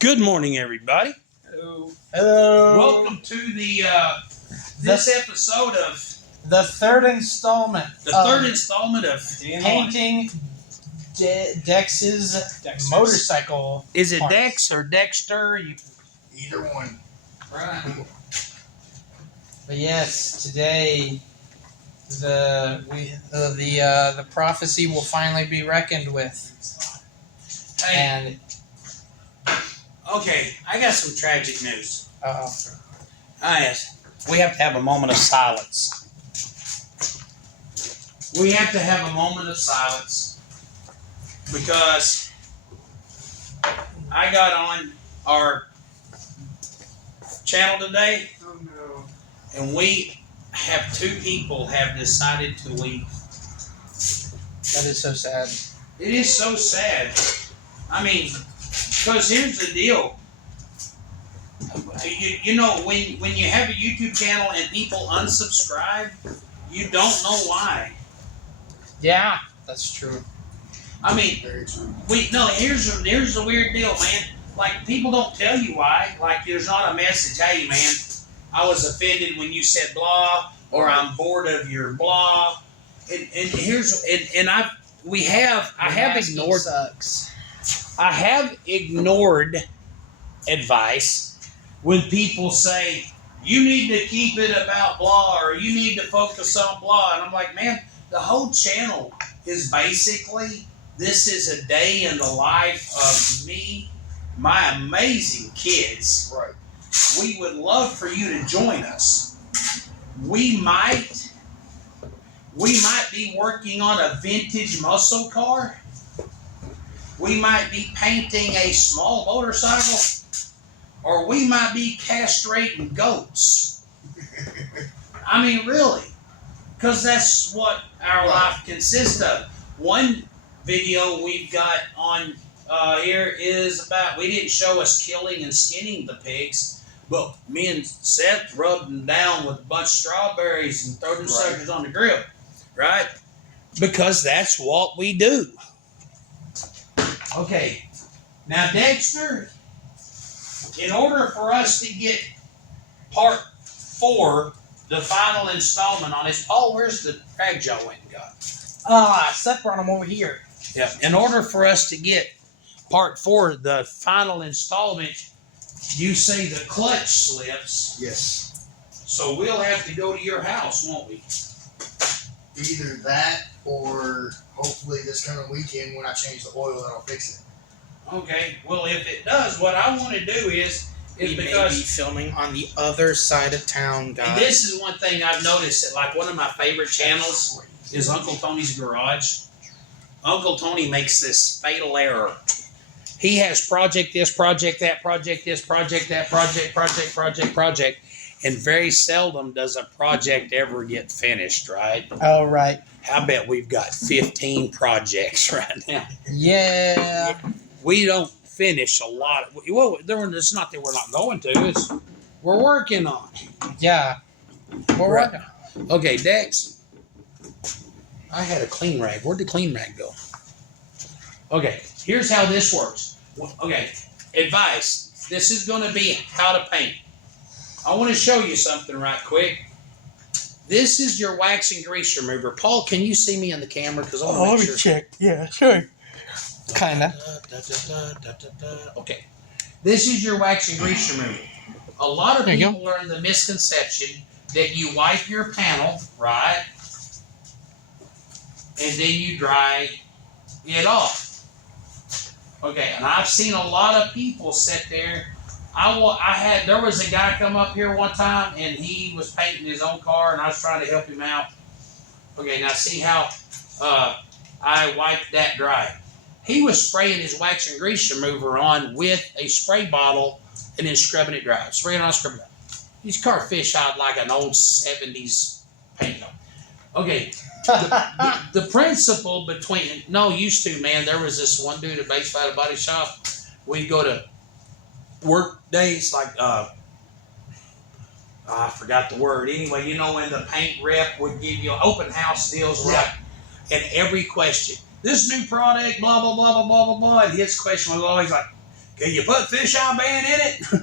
Good morning, everybody. Hello. Hello. Welcome to the this episode of the third installment. of painting Dex's motorcycle. Is it parts. Dex or Dexter? Either one. Right. But yes, today the prophecy will finally be reckoned with. Hey, And okay, I got some tragic news. We have to have a moment of silence. We have to have a moment of silence because I got on our channel today, and we have two people have decided to leave. that is so sad. It is so sad. I mean, because here's the deal. You know, when you have a YouTube channel and people unsubscribe, you don't know why. Yeah, that's true. I mean, Very true. here's the weird deal, man. Like, people don't tell you why. Like, there's not a message. Hey, man, I was offended when you said blah, or I'm bored of your blah. I have ignored. Sucks. I have ignored advice when people say you need to keep it about blah or you need to focus on blah, and I'm like, man, the whole channel is basically this is a day in the life of me, my amazing kids. Right. We would love for you to join us. We might be working on a vintage muscle car. We might be painting a small motorcycle, or we might be castrating goats. I mean, really, because that's what our life consists of. One video we've got on here is about, we didn't show us killing and skinning the pigs, but me and Seth rubbed them down with a bunch of strawberries and throw them suckers on the grill, right? Because that's what we do. Okay, now Dexter, in order for us to get part 4, the final installment on this, Paul, where's the rag jaw went and got? Seth brought him over here. Yeah. In order for us to get part 4, the final installment, you say the clutch slips. Yes. So we'll have to go to your house, won't we? Either that or hopefully this coming weekend when I change the oil, that'll fix it. Okay. Well, if it does, what I want to do is We may because be filming on the other side of town, guys. and this is one thing I've noticed that, like, one of my favorite channels is Uncle Tony's Garage. Uncle Tony makes this fatal error. He has project this, project that, project this, project that, project, and very seldom does a project ever get finished, right? Oh, right. I bet we've got 15 projects right now. Yeah. We don't finish a lot. Well, it's not that we're not going to. It's we're working on it. Yeah. We're Right. working. Okay, Dex. I had a clean rag. Where'd the clean rag go? Okay, here's how this works. Okay, advice. This is going to be how to paint. I want to show you something right quick. This is your wax and grease remover. Paul, can you see me on the camera? Because I want to make sure. check. Yeah, sure. Kinda. Okay. This is your wax and grease remover. A lot of There you go. people are in the misconception that you wipe your panel, right? And then you dry it off. Okay, and I've seen a lot of people sit there. There was a guy come up here one time and he was painting his own car and I was trying to help him out. Okay, now see how I wiped that dry. He was spraying his wax and grease remover on with a spray bottle and then scrubbing it dry. Spraying on, scrubbing it dry. His car fish out like an old 70s paint job. Okay, the principle between, used to, man, there was this one dude at Baseball Body Shop. We'd go to work days like, I forgot the word. Anyway, you know when the paint rep would give you open house deals, right? And every question, this new product, blah, blah, blah, blah, blah, blah, blah. And his question was always like, Can you put fisheye band in it?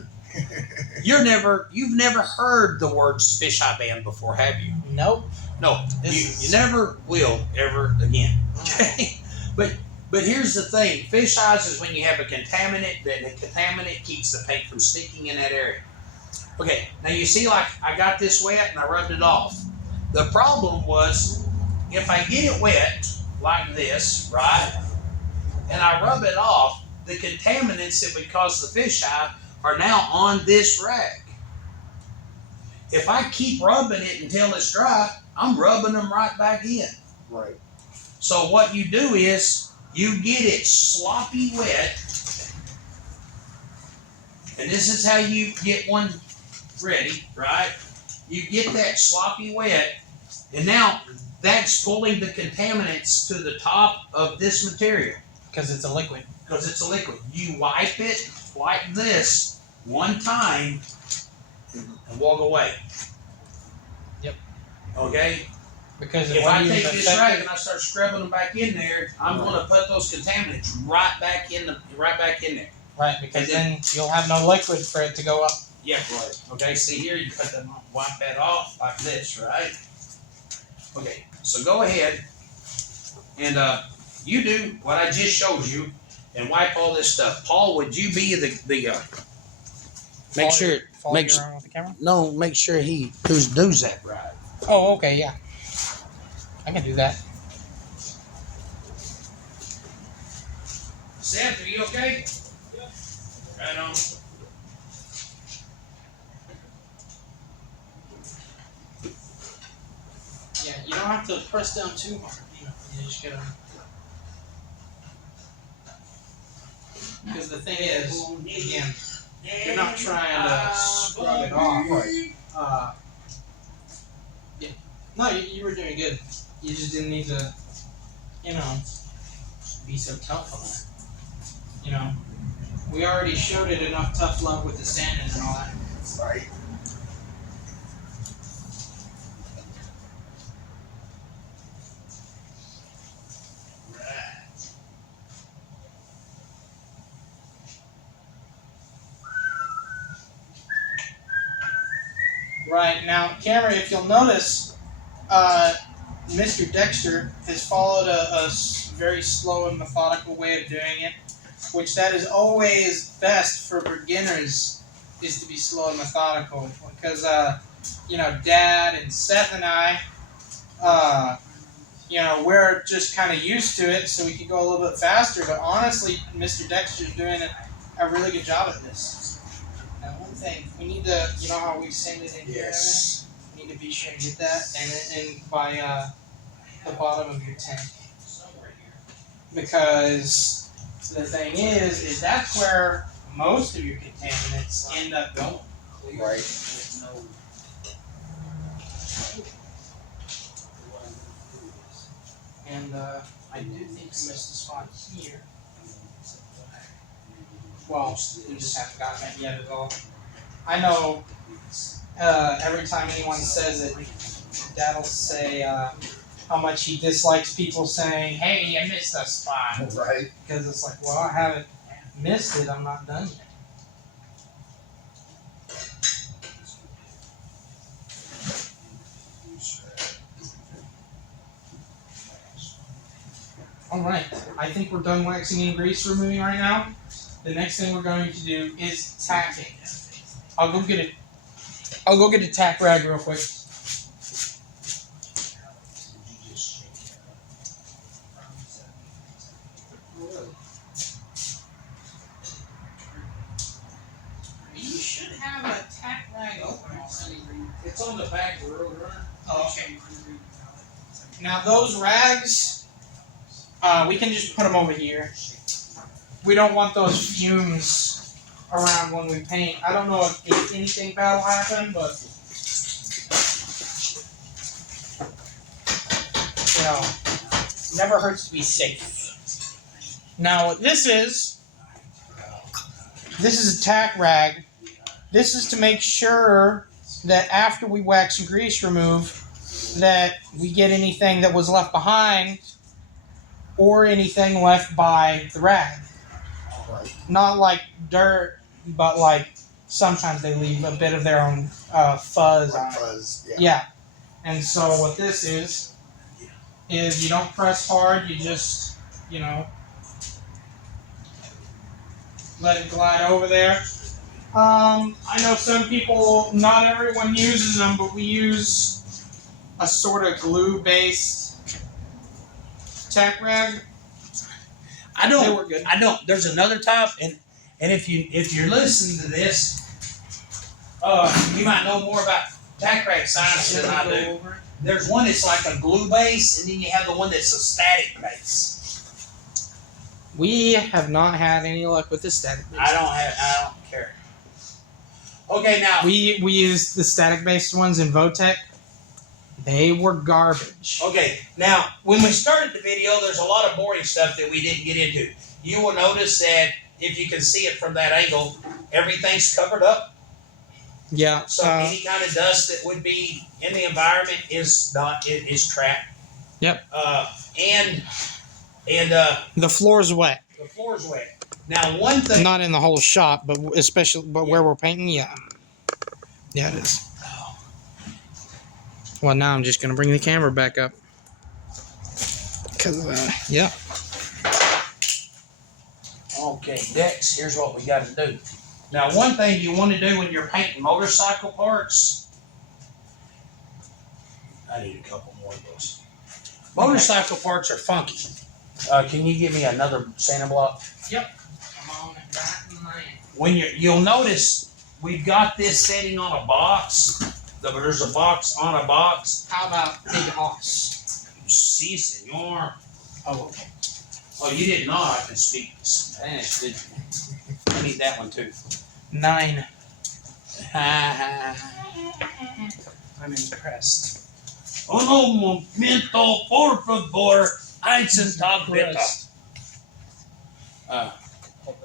You've never heard the words fisheye band before, have you? Nope. No, you never will ever again. Okay, but here's the thing: fish eyes is when you have a contaminant. That the contaminant keeps the paint from sticking in that area. Okay, now you see, like I got this wet and I rubbed it off. The problem was if I get it wet like this, right, and I rub it off, the contaminants that would cause the fish eye are now on this rag. If I keep rubbing it until it's dry, I'm rubbing them right back in. Right. So what you do is you get it sloppy wet, and this is how you get one ready, right? You get that sloppy wet, and now that's pulling the contaminants to the top of this material. Because it's a liquid. Because it's a liquid. You wipe it like this one time and walk away. Yep. Okay? Because if I take this rag and I start scrubbing them back in there, I'm going to put those contaminants right back in there. Right, because then you'll have no liquid for it to go up. Yeah, right. Okay, see here, you cut them, wipe that off like this, right? Okay, so go ahead and you do what I just showed you and wipe all this stuff. Paul, would you be the make sure Follow around with the camera? No, make sure he does that right. Oh, okay, yeah. I can do that. Seth, are you okay? Yep. Right on. Yeah, you don't have to press down too hard. You just gotta. Because the thing is, again, you're not trying to scrub it off. Yeah. No, you were doing good. You just didn't need to, be so tough on it. We already showed it enough tough love with the sanding and all that. Right. Right, now, camera, if you'll notice, Mr. Dexter has followed a very slow and methodical way of doing it, which that is always best for beginners, is to be slow and methodical. Because, Dad and Seth and I, we're just kind of used to it, so we could go a little bit faster. But honestly, Mr. Dexter's doing a really good job at this. Now, one thing, we need to, how we sanded in here? Yes. We need to be sure to get that, and by the bottom of your tank. Because the thing is that's where most of your contaminants end up going. Right. And I do think we missed a spot here. Well, we just haven't gotten it yet at all. I know every time anyone says it, Dad'll say how much he dislikes people saying, "Hey, you missed a spot." Right. Because it's like, well, I haven't missed it. I'm not done yet. All right, I think we're done waxing and grease removing right now. The next thing we're going to do is tacking. I'll go get a tack rag real quick. You should have a tack rag open already. It's on the back of the road runner. Oh, okay. Now those rags, we can just put them over here. We don't want those fumes around when we paint. I don't know if anything bad will happen, but never hurts to be safe. Now what this is a tack rag. This is to make sure that after we wax and grease remove, that we get anything that was left behind or anything left by the rag. Right. not like dirt, but like sometimes they leave a bit of their own fuzz on Like it. fuzz. Yeah. Yeah. And so what this is you don't press hard, you just, let it glide over there. I know some people, not everyone uses them, but we use a sort of glue-based tack rag. They were good. I don't. There's another type, and if you're listening to this, you might know more about tack rack science than I do. There's one that's like a glue base, and then you have the one that's a static base. We have not had any luck with the static base. I don't care. Okay, now We used the static based ones in Votech. They were garbage. Okay, now when we started the video, there's a lot of boring stuff that we didn't get into. You will notice that if you can see it from that angle, everything's covered up. Yeah. So any kind of dust that would be in the environment is trapped. Yep. And the floor's wet. the floor's wet. Now one thing. Not in the whole shop, but especially where we're painting. Yeah. Yeah, it is. Well, now I'm just gonna bring the camera back up. Cause yeah. Okay, Dex, here's what we got to do. Now, one thing you want to do when you're painting motorcycle parts, I need a couple more of those. Motorcycle parts are funky. Can you give me another sanding block? Yep. I'm on it right in line. When you'll notice we've got this setting on a box. There's a box on a box. How about Big Hoss? Si, senor. Oh, okay. Oh, you didn't know I can speak Spanish, did you? I need that one too. 9. I'm I'm impressed. Un momento, por favor. Ein centavo bitte.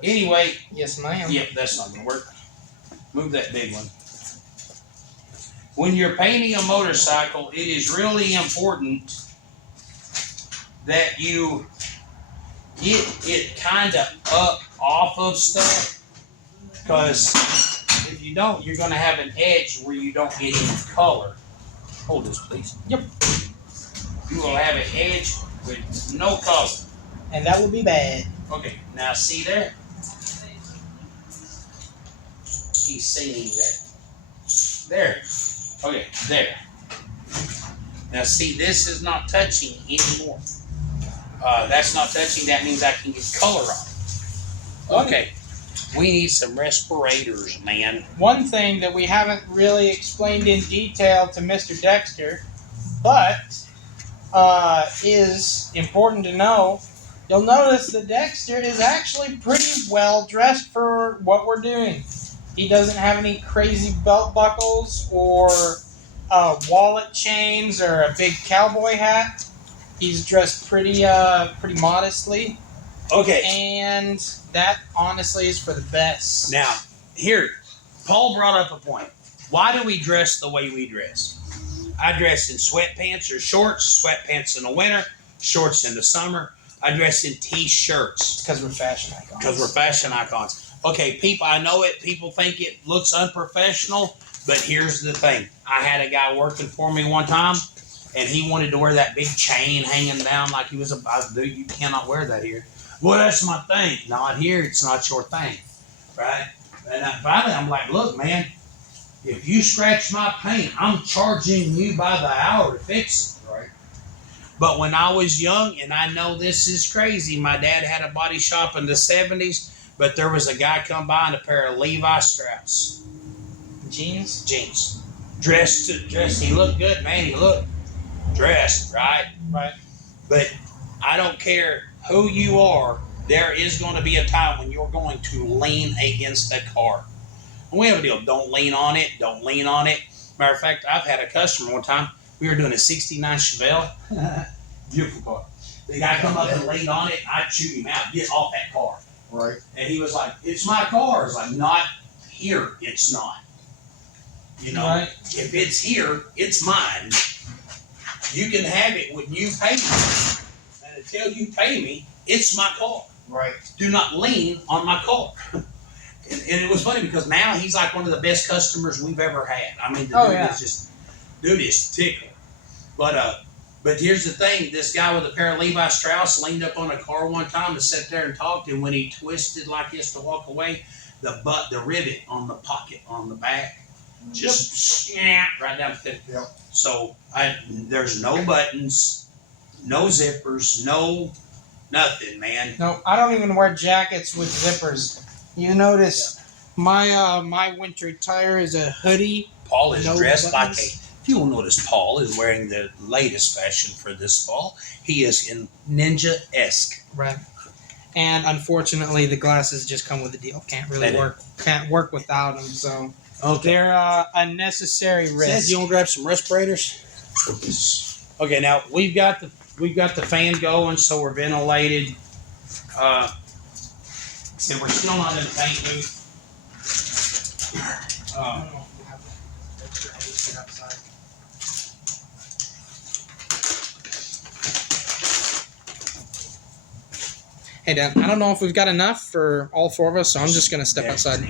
Anyway, Yes, ma'am. yep, that's not gonna work. Move that big one. When you're painting a motorcycle, it is really important that you get it kind of up off of stuff, because if you don't, you're going to have an edge where you don't get any color. Hold this, please. Yep. You will have an edge with no color. And that would be bad. Okay, now see there? He's singing that. There. Okay, there. Now see, this is not touching anymore. That's not touching. That means I can get color on it. Okay. We need some respirators, man. One thing that we haven't really explained in detail to Mr. Dexter, but is important to know, you'll notice that Dexter is actually pretty well dressed for what we're doing. He doesn't have any crazy belt buckles or wallet chains or a big cowboy hat. He's dressed pretty modestly. Okay. And that honestly is for the best. Now, here, Paul brought up a point. Why do we dress the way we dress? I dress in sweatpants or shorts, sweatpants in the winter, shorts in the summer. I dress in t-shirts. Because we're fashion icons. Because we're fashion icons. Okay, people, I know it. People think it looks unprofessional, but here's the thing. I had a guy working for me one time, and he wanted to wear that big chain hanging down like he was a dude. You cannot wear that here. Well, that's my thing. Not here. It's not your thing, right? And finally, I'm like, look, man, if you scratch my paint, I'm charging you by the hour to fix it, right? But when I was young, and I know this is crazy, my dad had a body shop in the 70s, but there was a guy come by in a pair of Levi Strauss jeans, dressed. He looked good, man. He looked dressed, right? Right. But I don't care who you are, there is going to be a time when you're going to lean against a car. And we have a deal. Don't lean on it. Don't lean on it. Matter of fact, I've had a customer one time. We were doing a 69 Chevelle. Beautiful car. The guy come up and leaned on it. I'd shoot him out. Get off that car. Right. And he was like, it's my car. I was like, not here. It's not. You know, right. If it's here, it's mine. You can have it when you pay me. And until you pay me, it's my car. Right. Do not lean on my car. And it was funny because now he's like one of the best customers we've ever had. I mean, the dude is tickle. But here's the thing: this guy with a pair of Levi Strauss leaned up on a car one time and sat there and talked. And when he twisted like this to walk away, the rivet on the pocket on the back just snapped right down the Yep. So there's no buttons, no zippers, no nothing, man. No, I don't even wear jackets with zippers. You notice my winter attire is a hoodie. Paul is No dressed buttons. like a. If you will notice, Paul is wearing the latest fashion for this fall. He is in ninja-esque. Right. And unfortunately, the glasses just come with the deal. Can't really They do. work. Can't work without them. So Okay. they're a necessary risk. Says you want to grab some respirators? Okay, now we've got the fan going, so we're ventilated. See, we're still not in the paint booth. Hey, Dan, I don't know if we've got enough for all four of us, so I'm just going to step outside.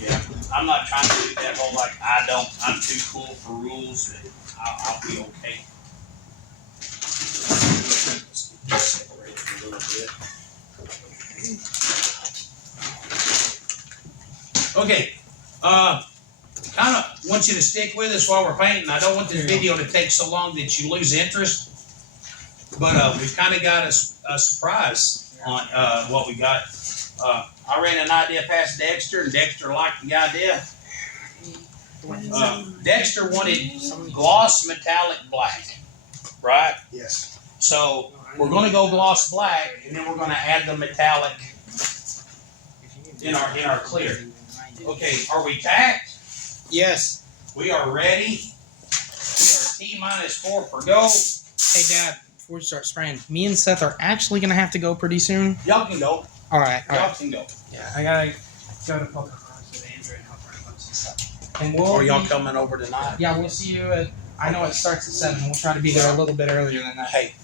Yeah, I'm not trying to do that whole like I'm too cool for rules. I'll be okay. Just separate it a little bit. Okay, kind of want you to stick with us while we're painting. I don't want this video to take so long that you lose interest. But we've kind of got a surprise on what we got. I ran an idea past Dexter, and Dexter liked the idea. Dexter wanted gloss metallic black, right? Yes. So we're going to go gloss black, and then we're going to add the metallic in our clear. Okay, are we tacked? Yes. We are ready. We are T-4 for go. Hey, Dad, before we start spraying, me and Seth are actually going to have to go pretty soon. Y'all can go. All right. Y'all can go. Yeah, I got to go to Pocahontas with Andrew and help her out some stuff. And we'll Or y'all coming over tonight? Yeah, we'll see you at, I know it starts at 7. We'll try to be there a little bit earlier than that. Hey,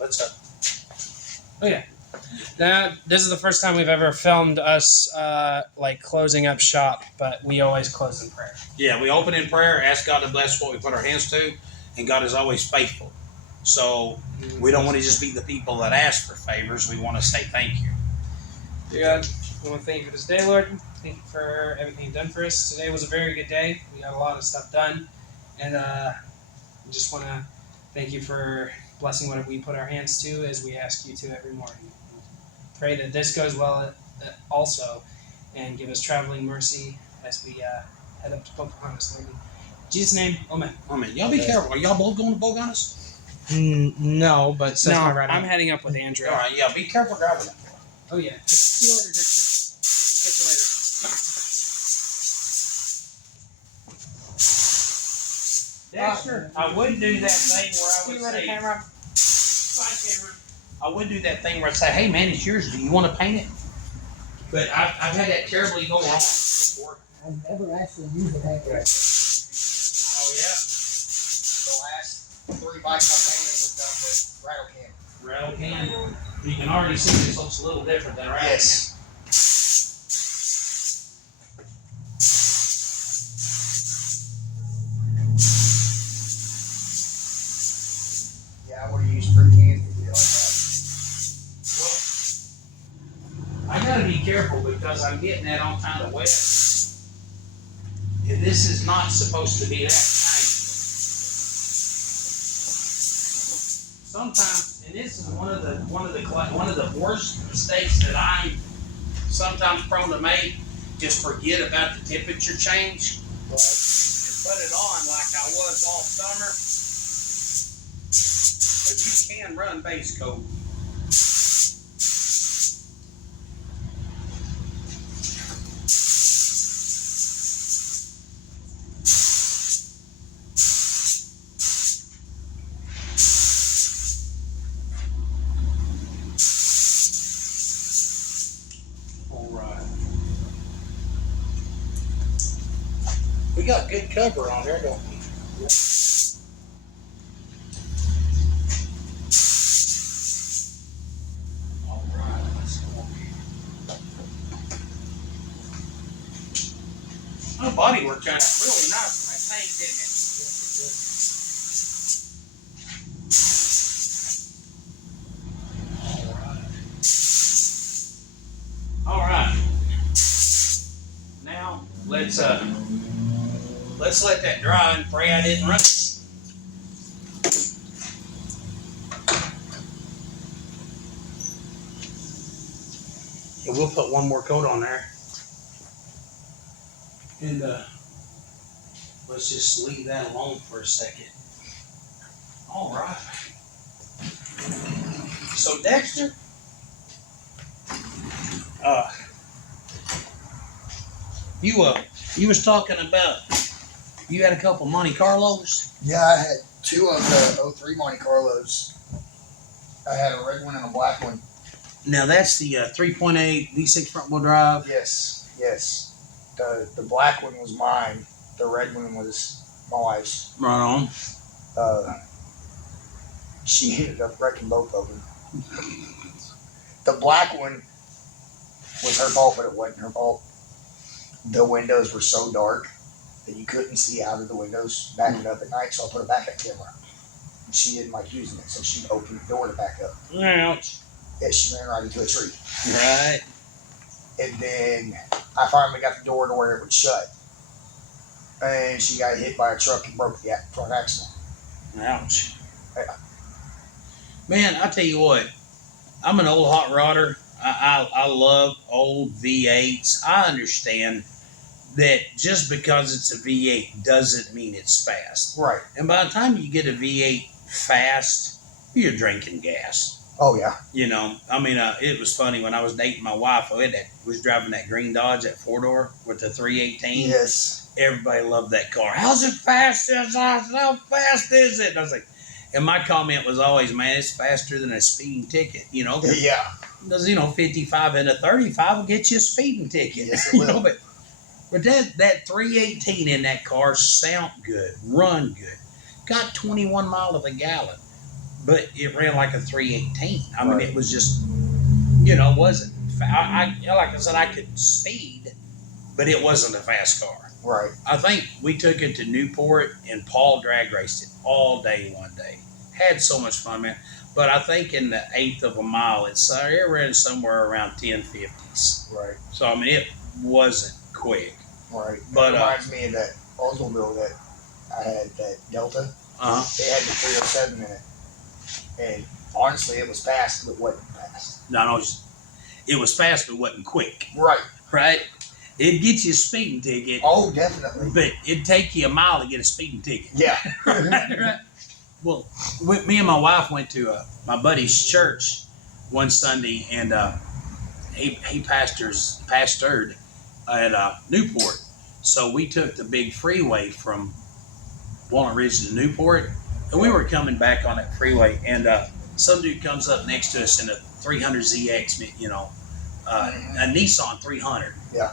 let's This is the first time we've ever filmed us like closing up shop, but we always close in prayer. Yeah, we open in prayer, ask God to bless what we put our hands to, and God is always faithful. So we don't want to just be the people that ask for favors. We want to say thank you. Dear God, we want to thank you for this day, Lord. Thank you for everything you've done for us. Today was a very good day. We got a lot of stuff done, and we just want to thank you for blessing what we put our hands to as we ask you to every morning. Pray that this goes well also, and give us traveling mercy as we head up to Pocahontas, Lord. In Jesus' name, amen. Amen. Y'all be careful. Are y'all both going to Pocahontas? No, but Seth No, might ride I'm out. heading up with Andrew. All right, yeah, be careful driving that car. Oh yeah. See you later, Dexter. Catch you later. Dexter, I would do that thing where I would say, camera. I would do that thing where I'd say, hey man, it's yours. Do you want to paint it? But I've had that terribly go wrong before. I've never actually used it that way. Oh yeah, The last 3 bikes I painted was done with rattle can. rattle can. You can already see this looks a little different than rattle Yes. Yeah, I would have used 3 cans to get it like that. Well, I gotta be careful because I'm getting that all kind of wet. And this is not supposed to be that tight. Sometimes, and this is one of the worst mistakes that I'm sometimes prone to make, is forget about the temperature change and put it on like I was all summer. But you can run base coat. We got good cover on there, don't we? Oh, body work turned out really nice when I think, didn't it? All right. Now let's let that dry and pray I didn't run it. Yeah, we'll put one more coat on there. And let's just leave that alone for a second. All right. So Dexter, you was talking about you had a couple Monte Carlos. Yeah, I had 2 of the 03 Monte Carlos. I had a red one and a black one. Now that's the 3.8 V6 front wheel drive. Yes, yes. The black one was mine. The red one was my wife's. Right on. She ended up wrecking both of them. The black one was her fault, but it wasn't her fault. The windows were so dark that you couldn't see out of the windows backing up at night, so I put a backup camera. And she didn't like using it, so she opened the door to back up. Ouch. Yeah, she ran right into a tree. Right. And then I finally got the door to where it would shut. And she got hit by a truck and broke the front axle. Ouch. Yeah. Man, I tell you what, I'm an old hot rodder. I love old V8s. I understand that just because it's a V8 doesn't mean it's fast. Right. And by the time you get a V8 fast, you're drinking gas. Oh, yeah. You know, I mean, it was funny when I was dating my wife. I was driving that green Dodge, that 4-door with the 318. Yes. Everybody loved that car. How's it fast? How fast is it? And I was like, and my comment was always, man, it's faster than a speeding ticket. You know, Yeah. because 55 and a 35 will get you a speeding ticket. Yes, it will. But that 318 in that car sound good, run good, got 21 miles to the gallon, but it ran like a 318. I mean, it was just, it wasn't. Like I said, I could speed, but it wasn't a fast car. Right. I think we took it to Newport and Paul drag raced it all day one day. Had so much fun, man. But I think in the 1/8 of a mile, it ran somewhere around 1050s. Right. So, I mean, it wasn't quick. Right. But it reminds me of that Oldsmobile that I had, that Delta. It had the 307 in it. And honestly, it was fast, but wasn't fast. No, it was fast, but wasn't quick. Right. Right? It'd get you a speeding ticket. Oh, definitely. But it'd take you a mile to get a speeding ticket. Yeah. Right. Well, me and my wife went to my buddy's church one Sunday, and he pastored at Newport. So we took the big freeway from Walnut Ridge to Newport, and we were coming back on that freeway, and some dude comes up next to us in a 300ZX, a Nissan 300. Yeah.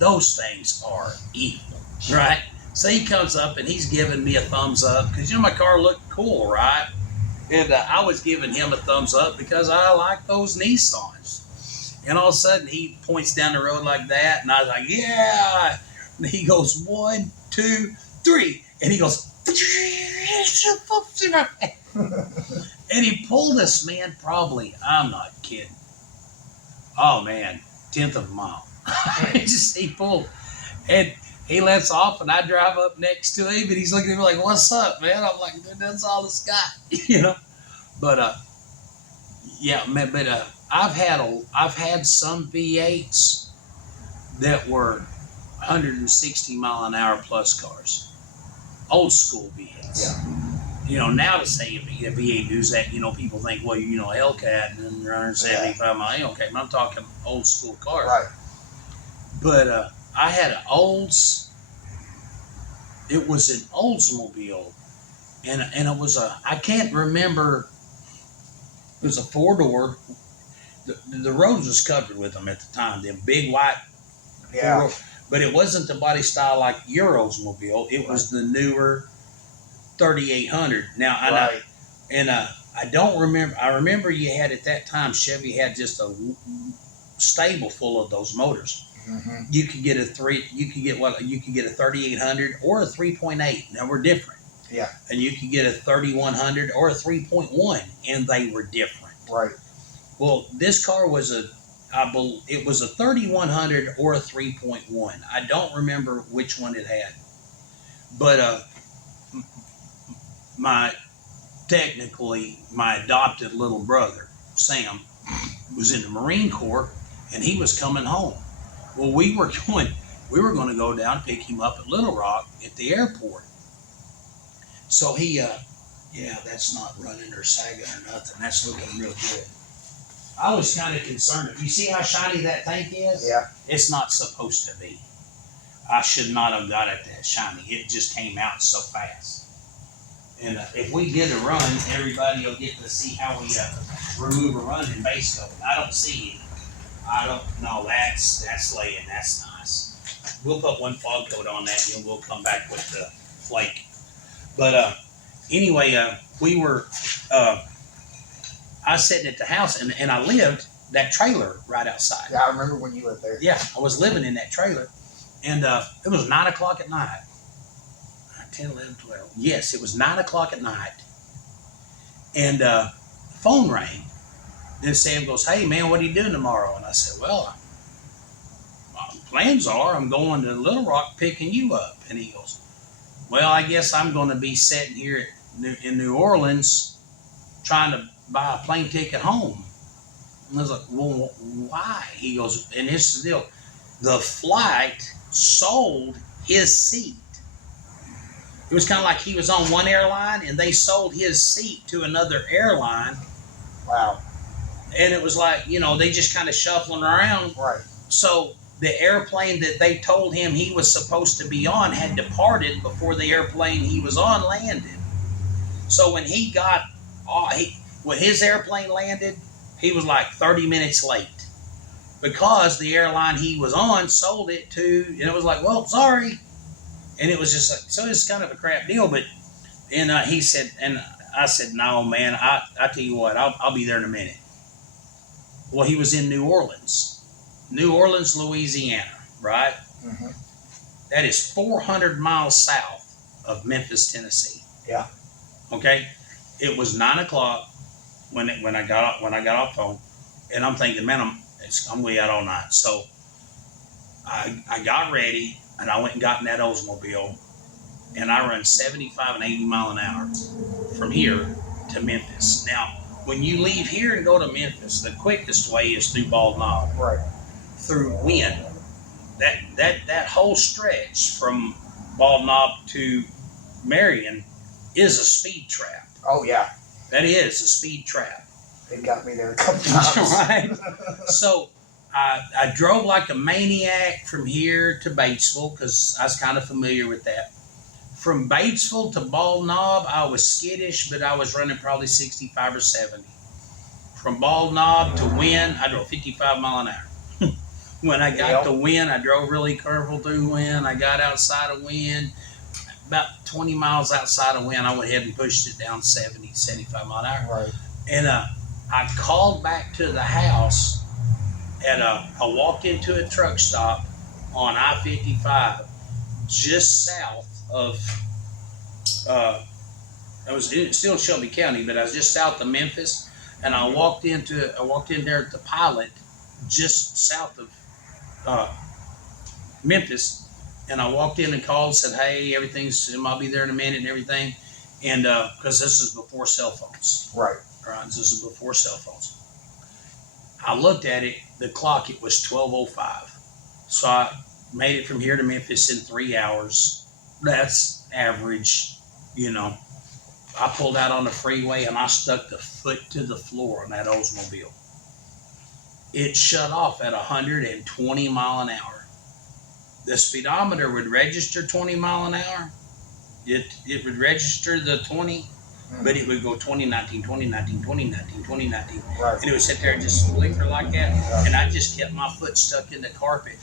Those things are evil, right? So he comes up and he's giving me a thumbs up because my car looked cool, right? And I was giving him a thumbs up because I like those Nissans. And all of a sudden he points down the road like that, and I was like, yeah. And he goes 1, 2, 3, and he goes, and he pulled us, man. Probably, I'm not kidding. Oh man, 1/10 of a mile. He pulled, and he lets off, and I drive up next to him, and he's looking at me like, "What's up, man?" I'm like, "Dude, that's all it's got," But yeah, man. But I've had some V8s that were 160 mile an hour plus cars, old school V8s. Yeah. Now to say a V8 does that, people think, well, Hellcat and 175 mile Hellcat. I'm talking old school cars. Right. But I had an it was an Oldsmobile, and it was I can't remember, it was a 4-door. The roads was covered with them at the time, them big white 4-door, but it wasn't the body style like your Oldsmobile. It was the newer 3800. Now, I don't remember. I remember you had at that time, Chevy had just a stable full of those motors. Mm-hmm. You could get a 3800 or a 3.8. Now we're different. Yeah. And you could get a 3100 or a 3.1, and they were different. Right. Well, this car was it was a 3100 or a 3.1. I don't remember which one it had, but my adopted little brother Sam was in the Marine Corps, and he was coming home. Well, we were going to go down and pick him up at Little Rock at the airport. So he, that's not running or sagging or nothing. That's looking real good. I was kind of concerned. You see how shiny that tank is? Yeah. It's not supposed to be. I should not have got it that shiny. It just came out so fast. And if we get a run, everybody will get to see how we remove a run in base coat. I don't see it. I don't know. That's laying. That's nice. We'll put one fog coat on that, and then we'll come back with the flake. But anyway, we were. I was sitting at the house, and I lived that trailer right outside. Yeah, I remember when you lived there. Yeah, I was living in that trailer, and it was 9 o'clock at night. 10, 11, 12. Yes, it was 9 o'clock at night, and phone rang. Then Sam goes, "Hey man, what are you doing tomorrow?" And I said, "Well, my plans are I'm going to Little Rock picking you up." And he goes, "Well, I guess I'm going to be sitting here in New Orleans trying to buy a plane ticket home." And I was like, "Well, why?" He goes, and this is the deal. The flight sold his seat. It was kind of like he was on one airline and they sold his seat to another airline. Wow. And it was like, they just kind of shuffling around. Right. So the airplane that they told him he was supposed to be on had departed before the airplane he was on landed. So when he got, when his airplane landed, he was like 30 minutes late because the airline he was on sold it to, and it was like, well, sorry. And it was just like, so it's kind of a crap deal. But, and he said, and I said, no, man, I tell you what, I'll be there in a minute. Well, he was in New Orleans, Louisiana, right? Mm-hmm. That is 400 miles south of Memphis, Tennessee. Yeah. Okay. It was 9 o'clock when I got off home, and I'm thinking, man, I'm way out all night. So I got ready and I went and got in that Oldsmobile, and I run 75 and 80 mile an hour from here to Memphis. Now, when you leave here and go to Memphis, the quickest way is through Bald Knob. Right. Through Wynn. That whole stretch from Bald Knob to Marion is a speed trap. Oh yeah. That is a speed trap. It got me there a couple times. Right. So I drove like a maniac from here to Batesville because I was kind of familiar with that. From Batesville to Bald Knob, I was skittish, but I was running probably 65 or 70. From Bald Knob to Wynn, I drove 55 mile an hour. When I got to Wynn, I drove really careful through Wynn. I got outside of Wynn. About 20 miles outside of Wynn, I went ahead and pushed it down 70, 75 mile an hour. Right. And I called back to the house, and I walked into a truck stop on I-55 just south of, it was still Shelby County, but I was just south of Memphis, and I walked in there at the Pilot just south of Memphis, and I walked in and called and said, "Hey, I'll be there in a minute," and everything, and because this is before cell phones. Right. Right, this is before cell phones. I looked at it, the clock, it was 12:05. So I made it from here to Memphis in 3 hours. That's average, I pulled out on the freeway and I stuck the foot to the floor on that Oldsmobile. It shut off at 120 mile an hour. The speedometer would register 20 mile an hour. It would register the 20. But it would go 2019, 2019, 2019, 2019. Right. And it would sit there and just flicker like that. And I just kept my foot stuck in the carpet.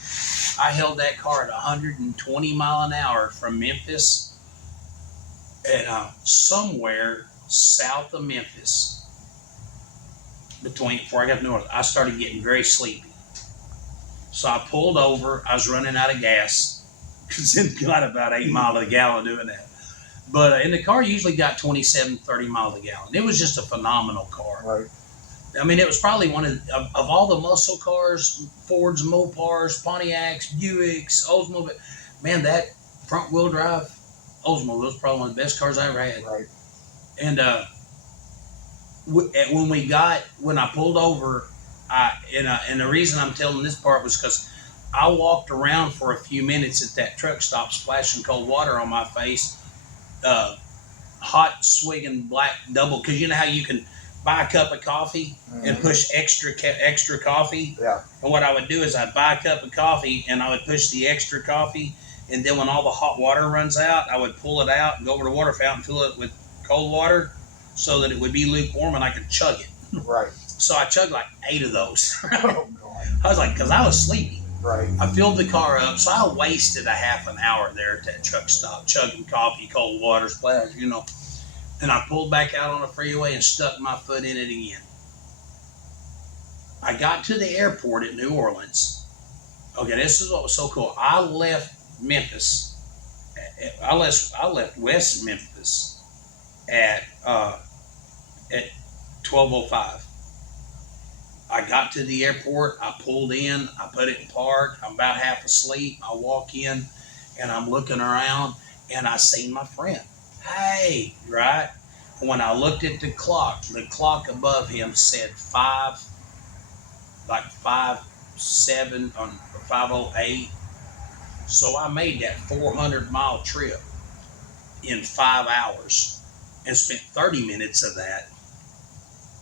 I held that car at 120 mile an hour from Memphis and somewhere south of Memphis. Before I got to New Orleans, I started getting very sleepy. So I pulled over. I was running out of gas because it got about 8 miles a gallon doing that. But and the car usually got 27, 30 miles a gallon. It was just a phenomenal car. Right. I mean, it was probably one of all the muscle cars, Fords, Mopars, Pontiacs, Buicks, Oldsmobile. Man, that front wheel drive Oldsmobile was probably one of the best cars I ever had. Right. And when I pulled over, and the reason I'm telling this part was because I walked around for a few minutes at that truck stop, splashing cold water on my face, hot swigging black double. Because you know how you can buy a cup of coffee and push extra coffee. Yeah. And what I would do is I'd buy a cup of coffee and I would push the extra coffee, and then when all the hot water runs out, I would pull it out and go over to the water fountain, fill it with cold water, so that it would be lukewarm and I could chug it. Right. So I chugged like 8 of those. Oh God. I was like, because I was sleepy. Right. I filled the car up, so I wasted a half an hour there at that truck stop, chugging coffee, cold water, splash, And I pulled back out on the freeway and stuck my foot in it again. I got to the airport at New Orleans. Okay, this is what was so cool. I left Memphis. I left West Memphis at 12:05. I got to the airport. I pulled in. I put it in park. I'm about half asleep. I walk in, and I'm looking around, and I seen my friend. Hey, right? When I looked at the clock above him said 5:07 on 5:08. So I made that 400-mile trip in 5 hours and spent 30 minutes of that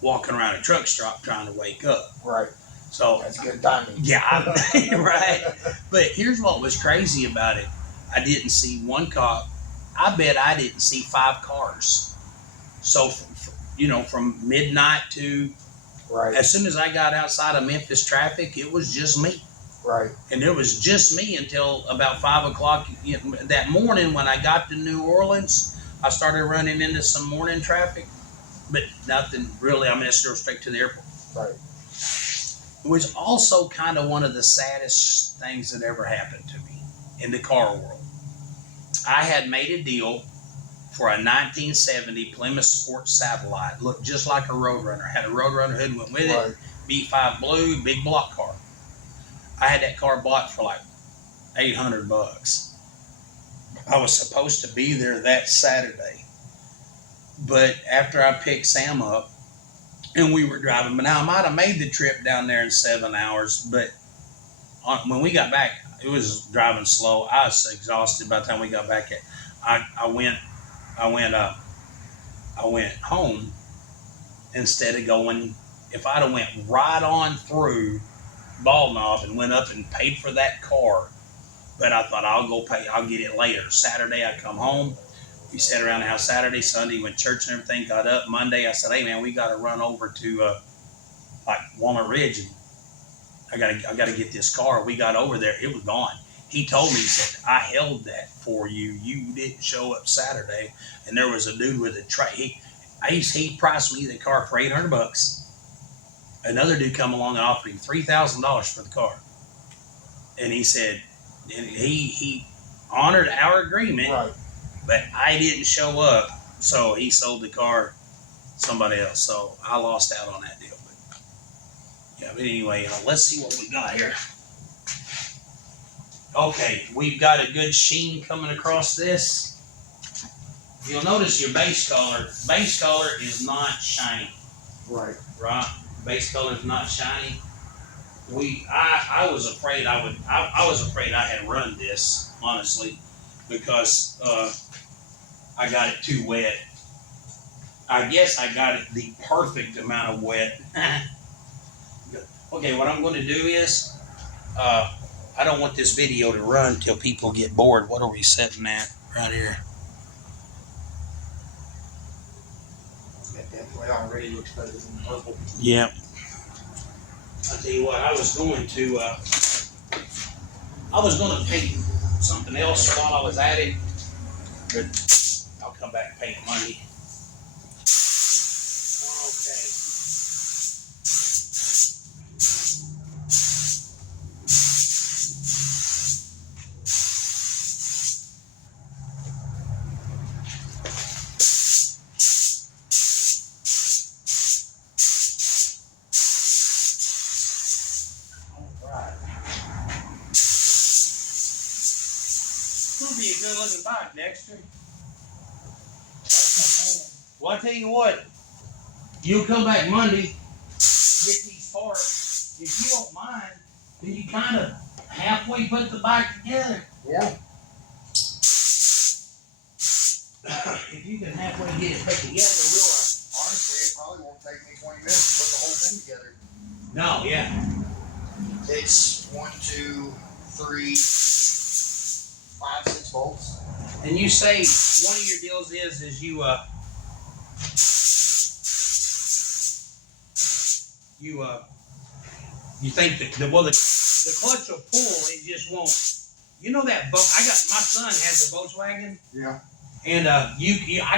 walking around a truck stop trying to wake up. Right. So that's good timing. Yeah, right. But here's what was crazy about it. I didn't see one cop. I bet I didn't see 5 cars. So, from midnight to right. As soon as I got outside of Memphis traffic, it was just me. Right. And it was just me until about 5 o'clock that morning when I got to New Orleans. I started running into some morning traffic, but nothing really. I missed her straight to the airport. Right. It was also kind of one of the saddest things that ever happened to me in the car world. I had made a deal for a 1970 Plymouth Sport Satellite. Looked just like a Roadrunner. Had a Roadrunner hood went with it. B5 blue, big block car. I had that car bought for like $800. I was supposed to be there that Saturday. But after I picked Sam up and we were driving, but now I might have made the trip down there in 7 hours, but when we got back, it was driving slow. I was exhausted by the time we got back. I went home instead of going. If I'd have went right on through Ball Knob and went up and paid for that car, but I thought I'll get it later. Saturday I come home. We sat around the house Saturday, Sunday, went to church and everything, got up. Monday I said, hey man, we got to run over to Walnut Ridge and I gotta get this car. We got over there, it was gone. He told me, he said, I held that for you. You didn't show up Saturday. And there was a dude with a tray. He priced me the car for $800. Another dude come along and offered him $3,000 for the car. And he said, and he honored our agreement, right. But I didn't show up. So he sold the car to somebody else. So I lost out on that deal. But anyway, let's see what we got here. Okay, we've got a good sheen coming across this. You'll notice your base color. Base color is not shiny. Right. Right? Base color is not shiny. I was afraid I was afraid I had run this, honestly, because I got it too wet. I guess I got it the perfect amount of wet. Okay, what I'm going to do is, I don't want this video to run till people get bored. What are we setting at right here? That definitely already looks better than the purple. Yeah. I'll tell you what, I was going to paint something else while I was at it, but I'll come back and paint Monday. Okay. 1 gonna be a good looking bike, Dexter. Well, I tell you what, you'll come back Monday, get these parts. If you don't mind, then you kind of halfway put the bike together. Yeah. If you can halfway get it put together, Honestly, it probably won't take me 20 minutes to put the whole thing together. No, yeah. It's 1, 2, 3, 5, 6 bolts. And you say one of your deals is you think that the clutch will pull, it just won't. You know that boat? My son has a Volkswagen. Yeah. And I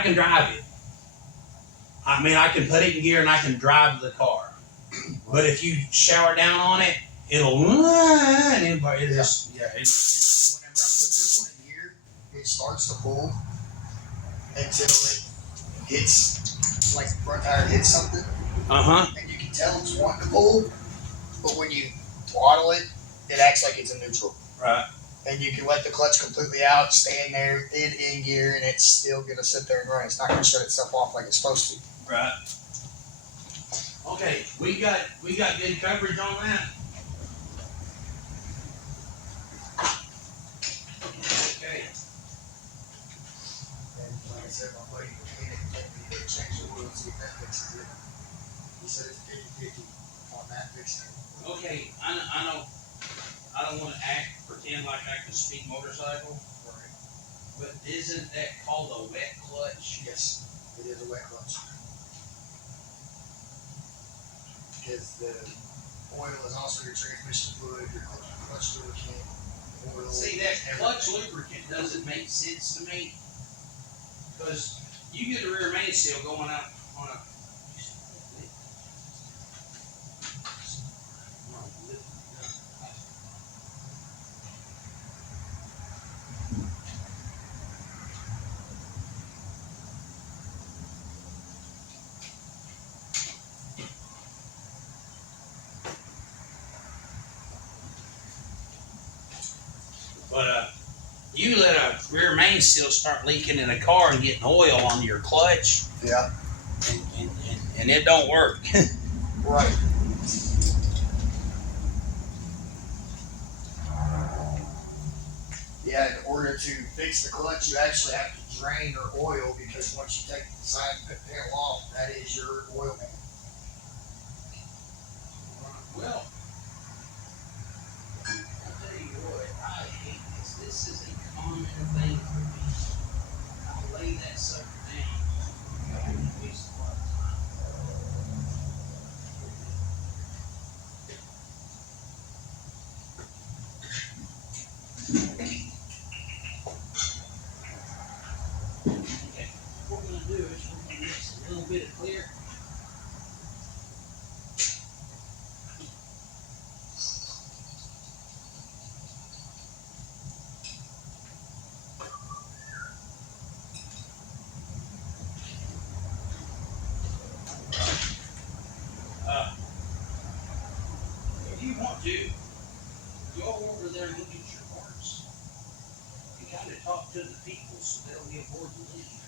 can drive it. I mean, I can put it in gear and I can drive the car. But if you shower down on it, it'll run. Whenever I put this one in gear, it starts to pull until it hits, like the front tire hits something. And you can tell it's wanting to pull, but when you throttle it, it acts like it's in neutral. Right. And you can let the clutch completely out, stay in there, in gear, and it's still going to sit there and run. It's not going to shut itself off like it's supposed to. Right. Okay, we got good coverage on that. Okay. And like I said, my buddy mechanic told me to change the oil and see if that fixes it. He said it's 50-50 on that fixing it. Okay, I know. I don't want to pretend like I can speed motorcycle. Right. But isn't that called a wet clutch? Yes, it is a wet clutch. Because the oil is also your transmission fluid, your clutch lubricant, oil. See, that clutch lubricant doesn't make sense to me. Because you get a rear mainsail going out on a. But you let a rear mainsail start leaking in a car and getting oil on your clutch. Yeah. And it don't work. Right. Yeah, in order to fix the clutch, you actually have to drain your oil because once you take the side panel off, that is your oil pan. Well, I'll tell you what, I hate this. This is a common thing for me. I'll lay that sucker down. I can waste a lot of time. Okay, what we're going to do is we're going to mix a little bit of clear. If you want to, go over there and look at your parts. You got to talk to the people so they'll get bored and leave.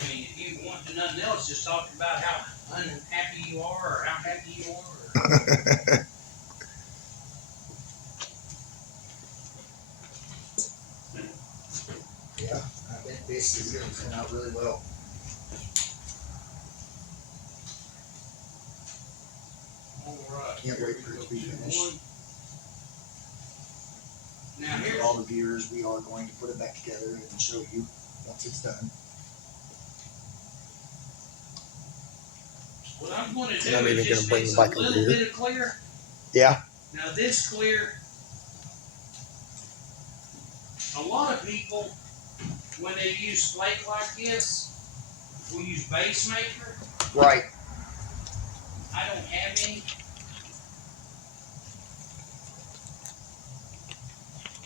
I mean, if you want to nothing else, just talk about how unhappy you are or how happy you are. Yeah, I think this is going to turn out really well. Alright. Can't wait for it to be finished. Now And here's for all the viewers, we are going to put it back together and show you once it's done. what I'm going to do I'm even is just gonna bring mix the a bike over little here. bit of clear. Yeah. Now this clear, a lot of people, when they use flake like this, will use base maker. Right. I don't have any.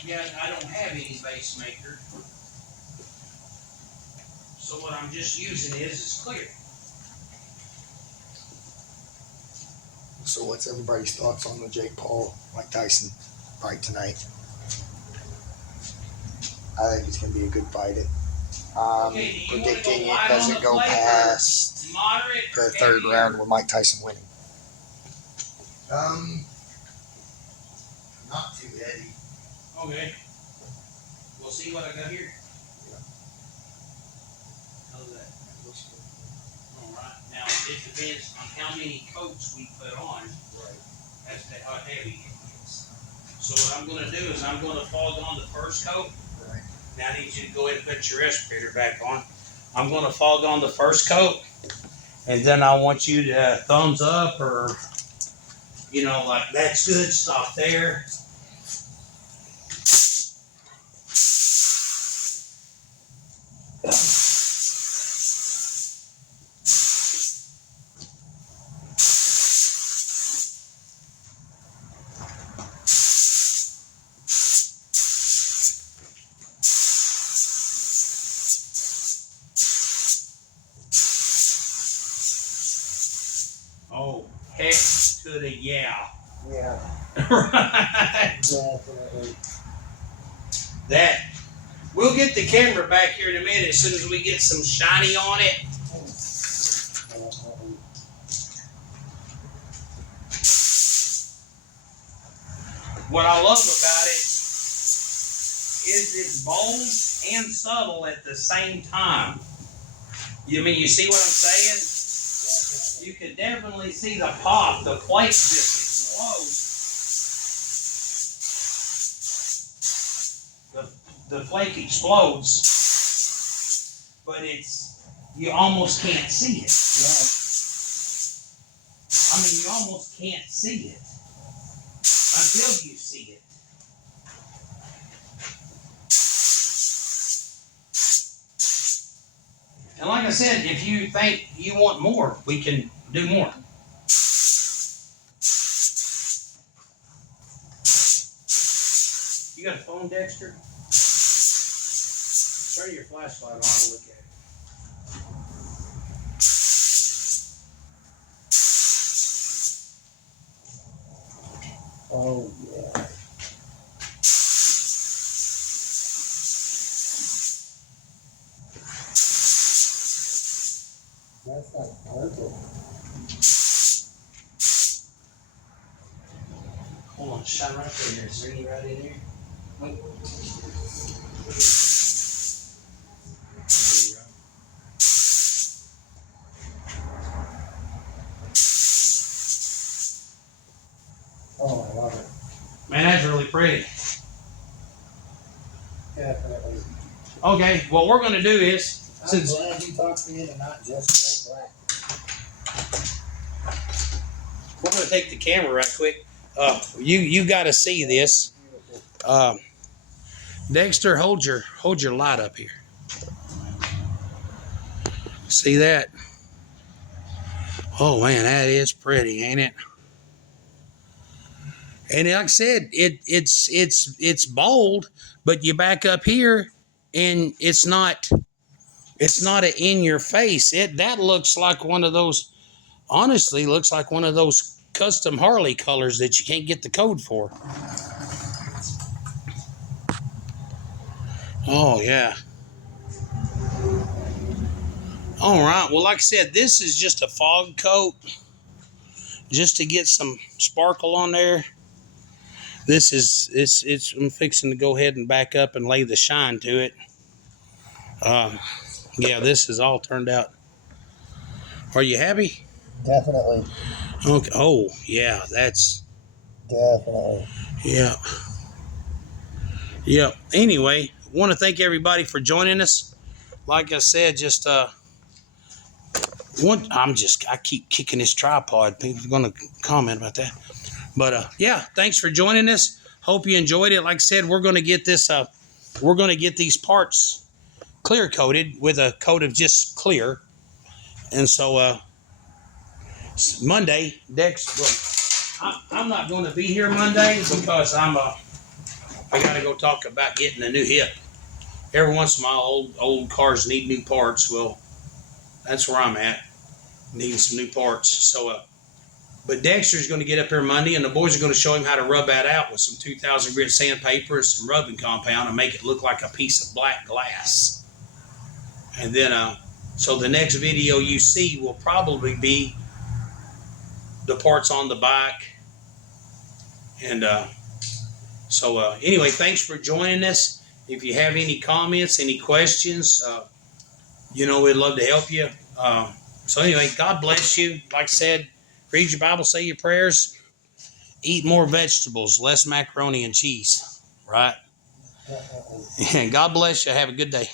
Yeah, I don't have any base maker. So what I'm just using is clear. So what's everybody's thoughts on the Jake Paul, Mike Tyson fight tonight. I think it's going to be a good fight. I'm predicting it doesn't go past the third round with Mike Tyson winning. Not too heavy. Okay. We'll see what I got here. How's that? Looks good. All right. Now, it depends on how many coats we put on Right. as to how heavy it is. So what I'm going to do is I'm going to fog on the first coat. Right. Now I need you to go ahead and put your respirator back on. I'm going to fog on the first coat, and then I want you to thumbs up or, like that's good, stop there. Oh, heck to the yeah. Yeah. Right. Definitely. That. We'll get the camera back here in a minute as soon as we get some shiny on it. What I love about it is it's bold and subtle at the same time. You see what I'm saying? You can definitely see the pop, the flake just explodes. The flake explodes, but you almost can't see it. I mean, you almost can't see it until you see it. And like I said, if you think you want more, we can do more. You got a phone, Dexter? Turn your flashlight on and look at it. Oh, yeah. That's like purple. Hold on, shine right there. Is there any right in there? Wait. Oh, I love it. Man, that's really pretty. Definitely. Okay, what we're going to do is, I'm since glad you talked me into not just straight black. we're going to take the camera right quick, you got to see this. Dexter, hold your light up here. See that? Oh man, that is pretty, ain't it? And like I said, it's bold, but you back up here, and it's not a in your face. That looks like one of those. Honestly, looks like one of those custom Harley colors that you can't get the code for. Oh yeah. All right. Well, like I said, this is just a fog coat, just to get some sparkle on there. It's I'm fixing to go ahead and back up and lay the shine to it. Yeah, this is all turned out. Are you happy? Definitely. Okay. Oh yeah, that's Definitely. yeah. Yeah. Anyway, want to thank everybody for joining us. Like I said, just I keep kicking this tripod. People are gonna comment about that. But yeah, thanks for joining us. Hope you enjoyed it. Like I said, we're gonna get this we're gonna get these parts clear coated with a coat of just clear. And so Monday, Dex, well, I'm not going to be here Monday because I got to go talk about getting a new hip. Every once in a while, old cars need new parts. Well, that's where I'm at, needing some new parts. So But Dexter's going to get up here Monday, and the boys are going to show him how to rub that out with some 2,000 grit sandpaper and some rubbing compound and make it look like a piece of black glass. And then, so the next video you see will probably be the parts on the bike. And anyway, thanks for joining us. If you have any comments, any questions, we'd love to help you. So anyway, God bless you. Like I said, read your Bible, say your prayers, eat more vegetables, less macaroni and cheese, right? And God bless you. Have a good day.